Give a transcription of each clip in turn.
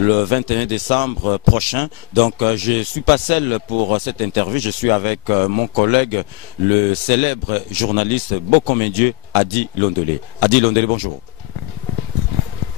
le 21 décembre prochain. Donc je ne suis pas seul pour cette interview, je suis avec mon collègue, le célèbre journaliste Bokomendieu Adi Londolé. Adi Londolé, bonjour.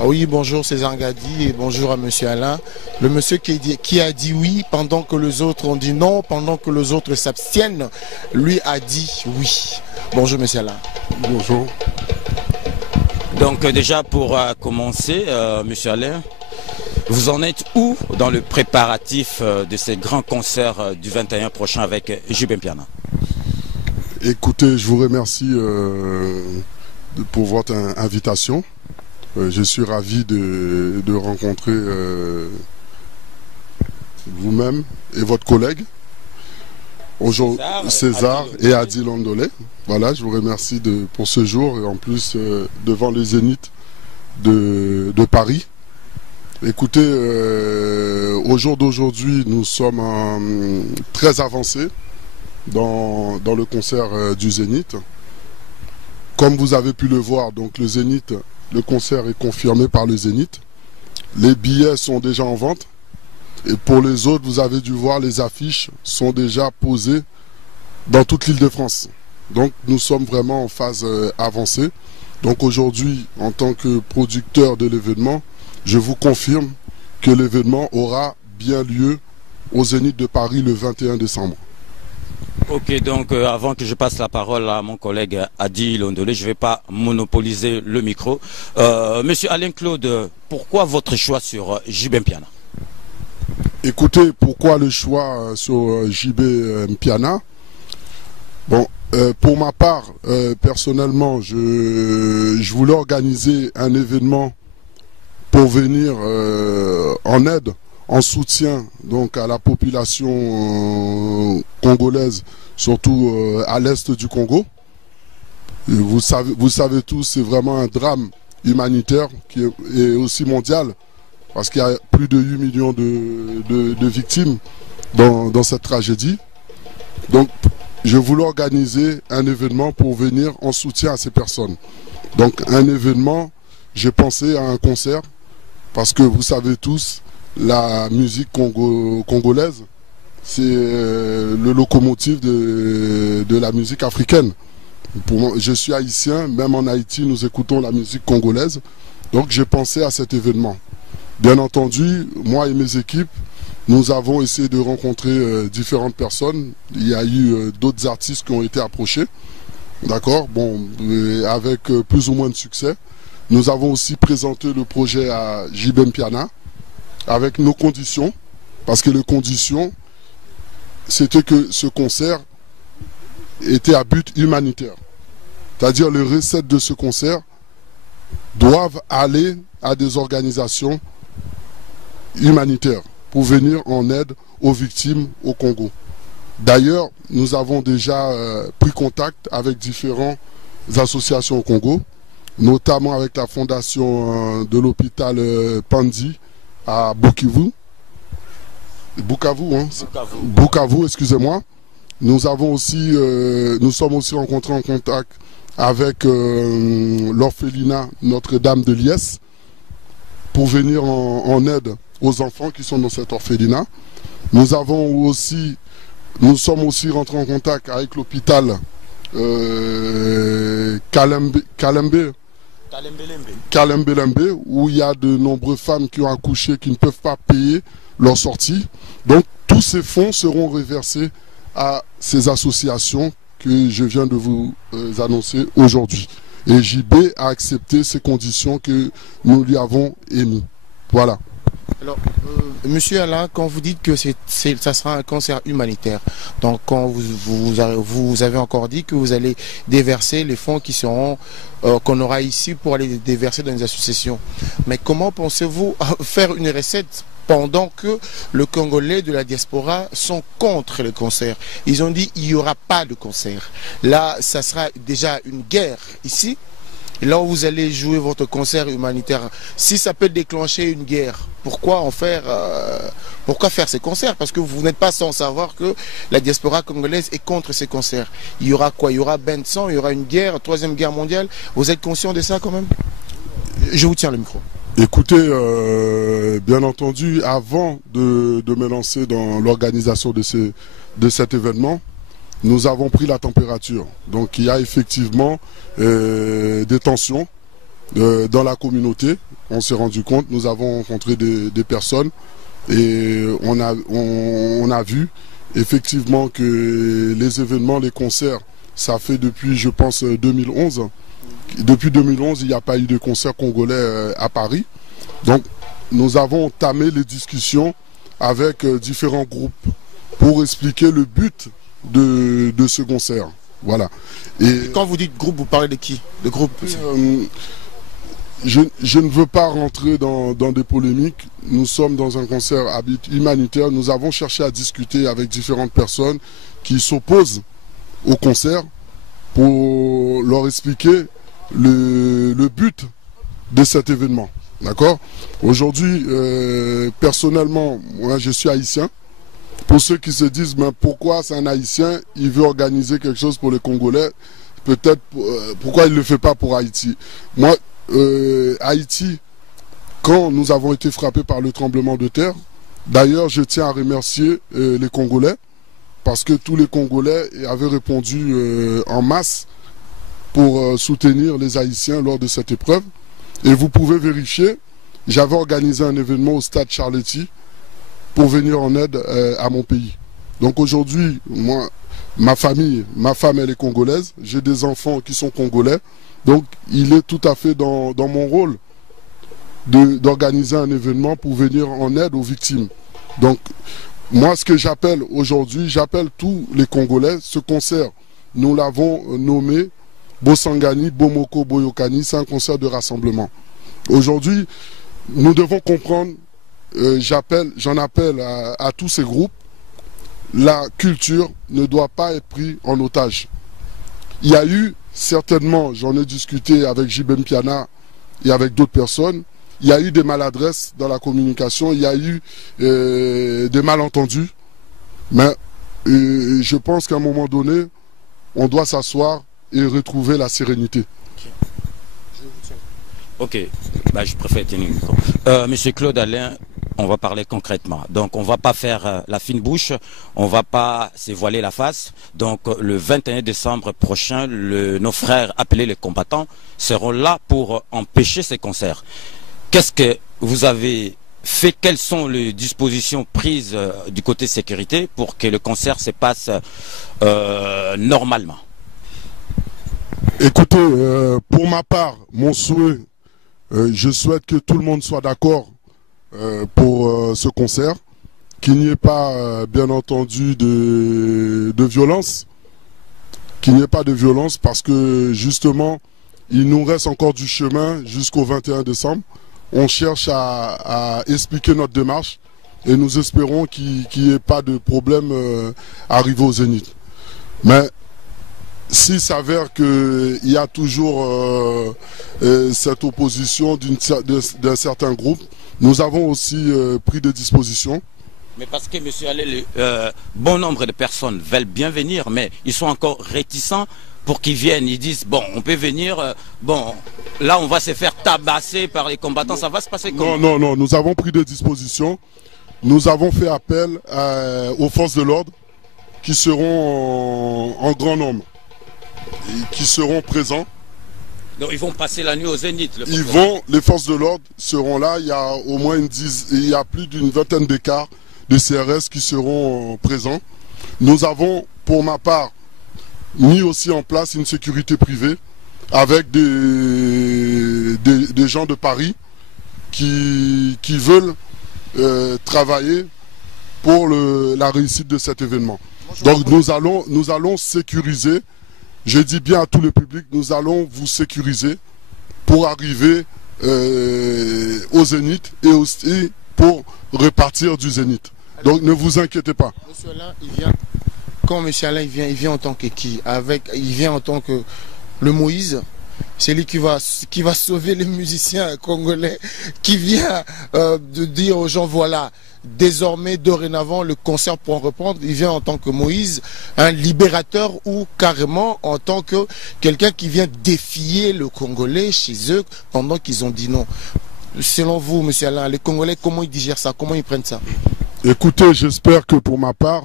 Ah oui, bonjour César Gadi et bonjour à Monsieur Alain. Le monsieur qui a dit oui pendant que les autres ont dit non, pendant que les autres s'abstiennent, lui a dit oui. Bonjour Monsieur Alain. Bonjour. Donc déjà pour commencer, Monsieur Alain, vous en êtes où dans le préparatif de ces grands concerts du 21 prochain avec JB Mpiana? Écoutez, je vous remercie pour votre invitation. Je suis ravi de rencontrer vous-même et votre collègue, César et Adi Londolé. Voilà, je vous remercie pour ce jour et en plus devant le Zénith de Paris. Écoutez, au jour d'aujourd'hui, nous sommes très avancés dans le concert du Zénith. Comme vous avez pu le voir, donc le Zénith, le concert est confirmé par le Zénith. Les billets sont déjà en vente. Et pour les autres, vous avez dû voir, les affiches sont déjà posées dans toute l'Île-de-France. Donc nous sommes vraiment en phase avancée. Donc aujourd'hui, en tant que producteur de l'événement, je vous confirme que l'événement aura bien lieu au Zénith de Paris le 21 décembre. Ok, donc avant que je passe la parole à mon collègue Adi Londolé, je ne vais pas monopoliser le micro. Monsieur Alain-Claude, pourquoi votre choix sur JB Mpiana? Écoutez, pourquoi le choix sur JB Mpiana? Bon, pour ma part, personnellement, je voulais organiser un événement pour venir en aide, en soutien donc à la population congolaise, surtout à l'est du Congo. Et vous savez tous, c'est vraiment un drame humanitaire qui est aussi mondial, parce qu'il y a plus de 8 millions de victimes dans cette tragédie. Donc, je voulais organiser un événement pour venir en soutien à ces personnes. Donc, un événement, j'ai pensé à un concert, parce que vous savez tous, la musique congolaise, c'est le locomotive de la musique africaine. Pour moi, je suis haïtien, même en Haïti, nous écoutons la musique congolaise. Donc j'ai pensé à cet événement. Bien entendu, moi et mes équipes, nous avons essayé de rencontrer différentes personnes. Il y a eu d'autres artistes qui ont été approchés. D'accord, bon, avec plus ou moins de succès. Nous avons aussi présenté le projet à JB Mpiana, avec nos conditions, parce que les conditions, c'était que ce concert était à but humanitaire. C'est-à-dire les recettes de ce concert doivent aller à des organisations humanitaires pour venir en aide aux victimes au Congo. D'ailleurs, nous avons déjà pris contact avec différentes associations au Congo, notamment avec la fondation de l'hôpital Pandi à Bukavu, excusez-moi. Nous sommes aussi rencontrés en contact avec l'orphelinat Notre-Dame de Liesse pour venir en aide aux enfants qui sont dans cet orphelinat. Nous sommes aussi rentrés en contact avec l'hôpital Kalembelembe, où il y a de nombreuses femmes qui ont accouché, qui ne peuvent pas payer leur sortie. Donc tous ces fonds seront reversés à ces associations que je viens de vous annoncer aujourd'hui. Et JB a accepté ces conditions que nous lui avons émises. Voilà. Alors, Monsieur Alain, quand vous dites que ça sera un concert humanitaire, donc quand vous avez encore dit que vous allez déverser les fonds qui seront qu'on aura ici pour aller déverser dans les associations, mais comment pensez-vous faire une recette pendant que les Congolais de la diaspora sont contre le concert? Ils ont dit il n'y aura pas de concert. Là, ça sera déjà une guerre ici. Et là où vous allez jouer votre concert humanitaire, si ça peut déclencher une guerre, pourquoi faire ces concerts? Parce que vous n'êtes pas sans savoir que la diaspora congolaise est contre ces concerts. Il y aura quoi? Il y aura bain de sang, il y aura une guerre, troisième guerre mondiale. Vous êtes conscient de ça quand même? Je vous tiens le micro. Écoutez, bien entendu, avant de me lancer dans l'organisation de cet événement, nous avons pris la température. Donc il y a effectivement des tensions dans la communauté. On s'est rendu compte, nous avons rencontré des personnes et on a vu effectivement que les événements, les concerts, ça fait depuis, je pense, 2011. Depuis 2011, il n'y a pas eu de concert congolais à Paris. Donc, nous avons entamé les discussions avec différents groupes pour expliquer le but de ce concert. Voilà. Et quand vous dites groupe, vous parlez de qui? De groupe je ne veux pas rentrer dans des polémiques. Nous sommes dans un concert humanitaire. Nous avons cherché à discuter avec différentes personnes qui s'opposent au concert pour leur expliquer le but de cet événement. D'accord? Aujourd'hui, personnellement, moi je suis haïtien. Pour ceux qui se disent, mais pourquoi c'est un haïtien, il veut organiser quelque chose pour les Congolais, peut-être pourquoi il ne le fait pas pour Haïti? Moi, Haïti, quand nous avons été frappés par le tremblement de terre, d'ailleurs je tiens à remercier les Congolais, parce que tous les Congolais avaient répondu en masse pour soutenir les Haïtiens lors de cette épreuve. Et vous pouvez vérifier, j'avais organisé un événement au stade Charletti pour venir en aide à mon pays. Donc aujourd'hui, moi, ma famille, ma femme elle est congolaise, j'ai des enfants qui sont congolais, donc il est tout à fait dans mon rôle d'organiser un événement pour venir en aide aux victimes. Donc moi ce que j'appelle aujourd'hui, j'appelle tous les Congolais, ce concert, nous l'avons nommé Bosangani, Bomoko, Boyokani, c'est un concert de rassemblement. Aujourd'hui, nous devons comprendre, j'en appelle à tous ces groupes, la culture ne doit pas être prise en otage. Il y a eu, certainement, j'en ai discuté avec JB Mpiana et avec d'autres personnes, il y a eu des maladresses dans la communication, il y a eu des malentendus, mais je pense qu'à un moment donné, on doit s'asseoir et retrouver la sérénité. Ok, bah, je préfère tenir le micro. Monsieur Claude Alain, on va parler concrètement. Donc on ne va pas faire la fine bouche, on ne va pas se voiler la face. Donc le 21 décembre prochain, nos frères appelés les combattants seront là pour empêcher ces concerts. Qu'est-ce que vous avez fait? Quelles sont les dispositions prises du côté sécurité pour que le concert se passe normalement? Écoutez, pour ma part, mon souhait, je souhaite que tout le monde soit d'accord pour ce concert, qu'il n'y ait pas, bien entendu, de violence, qu'il n'y ait pas de violence parce que justement, il nous reste encore du chemin jusqu'au 21 décembre. On cherche à expliquer notre démarche et nous espérons qu'il n'y ait pas de problème arrivé au Zénith. Mais s'il s'avère qu'il y a toujours cette opposition d'un certain groupe, nous avons aussi pris des dispositions. Mais parce que, monsieur Allais, bon nombre de personnes veulent bien venir, mais ils sont encore réticents pour qu'ils viennent. Ils disent, bon, on peut venir, bon, là on va se faire tabasser par les combattants, ça va se passer comment? Non, non, non, nous avons pris des dispositions. Nous avons fait appel aux forces de l'ordre qui seront en grand nombre. Qui seront présents. Donc ils vont passer la nuit au Zénith. Les forces de l'ordre seront là. Il y a au moins il y a plus d'une vingtaine de cars de CRS qui seront présents. Nous avons, pour ma part, mis aussi en place une sécurité privée avec des gens de Paris qui veulent travailler pour la réussite de cet événement. Donc nous allons sécuriser. Je dis bien à tout le public, nous allons vous sécuriser pour arriver au Zénith et aussi pour repartir du Zénith. Donc ne vous inquiétez pas. Monsieur Alain, quand Monsieur Alain il vient en tant que qui? Il vient en tant que le Moïse. C'est lui qui va sauver les musiciens congolais, qui vient de dire aux gens, voilà, désormais, dorénavant, le concert pour en reprendre. Il vient en tant que Moïse, un libérateur, ou carrément en tant que quelqu'un qui vient défier le Congolais chez eux pendant qu'ils ont dit non. selon vous, monsieur Alain, les Congolais, comment ils digèrent ça? Comment ils prennent ça? Écoutez, j'espère que pour ma part,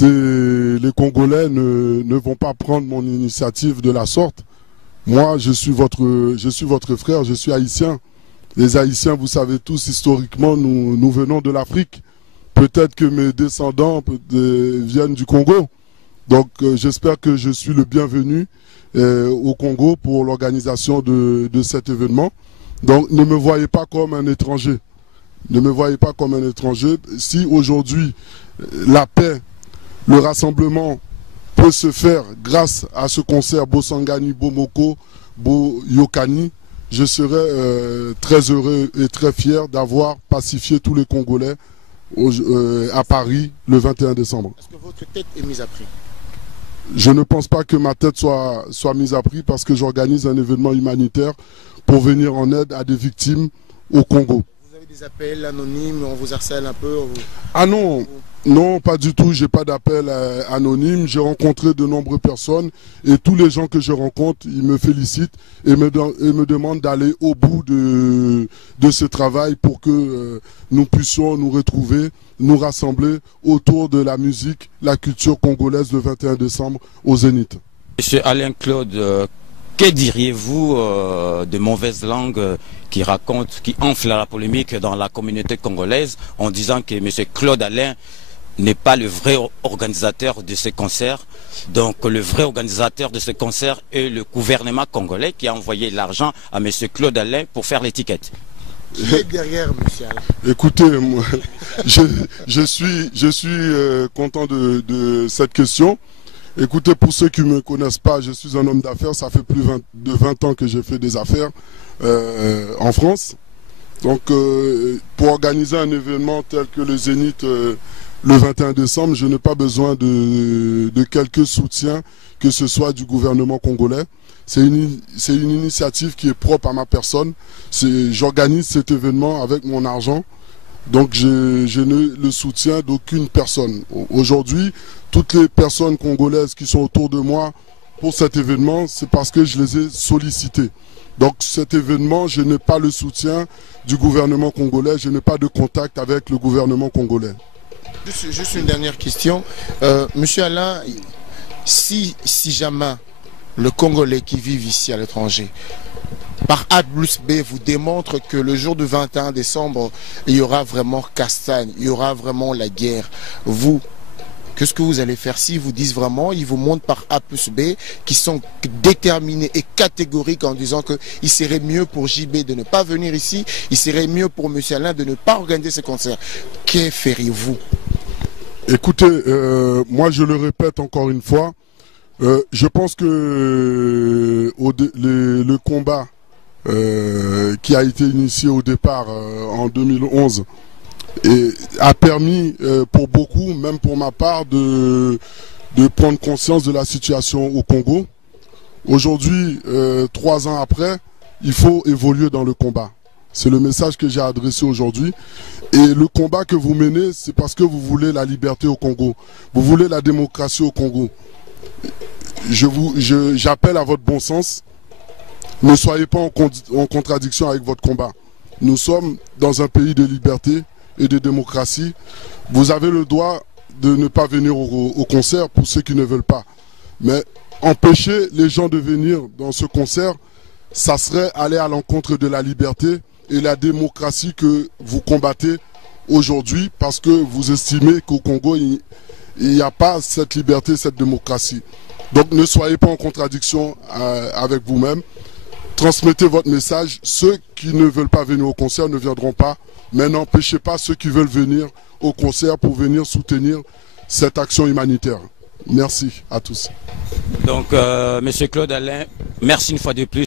les Congolais ne vont pas prendre mon initiative de la sorte. Moi, je suis votre frère, je suis haïtien. Les Haïtiens, vous savez tous, historiquement, nous venons de l'Afrique. Peut-être que mes descendants viennent du Congo. Donc, j'espère que je suis le bienvenu au Congo pour l'organisation de cet événement. Donc, ne me voyez pas comme un étranger. Ne me voyez pas comme un étranger. Si aujourd'hui, la paix, le rassemblement peut se faire grâce à ce concert Bosangani, Bomoko, Boyokani, je serais très heureux et très fier d'avoir pacifié tous les Congolais à Paris le 21 décembre. Est-ce que votre tête est mise à prix? Je ne pense pas que ma tête soit mise à prix parce que j'organise un événement humanitaire pour venir en aide à des victimes au Congo. Vous avez des appels anonymes, on vous harcèle un peu? Ah non, non, pas du tout, j'ai pas d'appel anonyme. J'ai rencontré de nombreuses personnes et tous les gens que je rencontre, ils me félicitent et me demandent d'aller au bout de ce travail pour que nous puissions nous retrouver, nous rassembler autour de la musique, la culture congolaise le 21 décembre au Zénith. Monsieur Alain Claude, que diriez-vous de mauvaises langues qui enflent la polémique dans la communauté congolaise en disant que M. Claude Alain n'est pas le vrai organisateur de ces concerts? Donc le vrai organisateur de ces concerts est le gouvernement congolais qui a envoyé l'argent à M. Claude Alain pour faire l'étiquette. Qui est derrière, monsieur Alain? Écoutez, moi, je suis content de cette question. Écoutez, pour ceux qui ne me connaissent pas, je suis un homme d'affaires. Ça fait plus de 20 ans que j'ai fait des affaires en France. Donc, pour organiser un événement tel que le Zénith le 21 décembre, je n'ai pas besoin de quelques soutiens, que ce soit du gouvernement congolais. C'est une initiative qui est propre à ma personne. J'organise cet événement avec mon argent. Donc je n'ai le soutien d'aucune personne. Aujourd'hui, toutes les personnes congolaises qui sont autour de moi pour cet événement, c'est parce que je les ai sollicités. Donc cet événement, je n'ai pas le soutien du gouvernement congolais, je n'ai pas de contact avec le gouvernement congolais. Juste une dernière question. Monsieur Alain, si jamais le Congolais qui vit ici à l'étranger, par A plus B, vous démontre que le jour du 21 décembre, il y aura vraiment castagne, il y aura vraiment la guerre. Vous, qu'est-ce que vous allez faire si vous disent vraiment, ils vous montrent par A plus B, qui sont déterminés et catégoriques en disant qu'il serait mieux pour JB de ne pas venir ici, il serait mieux pour M. Alain de ne pas organiser ce concert. Que feriez-vous? Écoutez, moi je le répète encore une fois, je pense que le combat qui a été initié au départ en 2011 a permis pour beaucoup, même pour ma part, de prendre conscience de la situation au Congo. Aujourd'hui, 3 ans après, il faut évoluer dans le combat. C'est le message que j'ai adressé aujourd'hui. Et le combat que vous menez, c'est parce que vous voulez la liberté au Congo. Vous voulez la démocratie au Congo. J'appelle à votre bon sens. Ne soyez pas en contradiction avec votre combat. Nous sommes dans un pays de liberté et de démocratie. Vous avez le droit de ne pas venir au concert pour ceux qui ne veulent pas. Mais empêcher les gens de venir dans ce concert, ça serait aller à l'encontre de la liberté et la démocratie que vous combattez aujourd'hui parce que vous estimez qu'au Congo, il n'y a pas cette liberté, cette démocratie. Donc ne soyez pas en contradiction avec vous-même. Transmettez votre message. Ceux qui ne veulent pas venir au concert ne viendront pas. Mais n'empêchez pas ceux qui veulent venir au concert pour venir soutenir cette action humanitaire. Merci à tous. Donc, Monsieur Claude Alain, merci une fois de plus.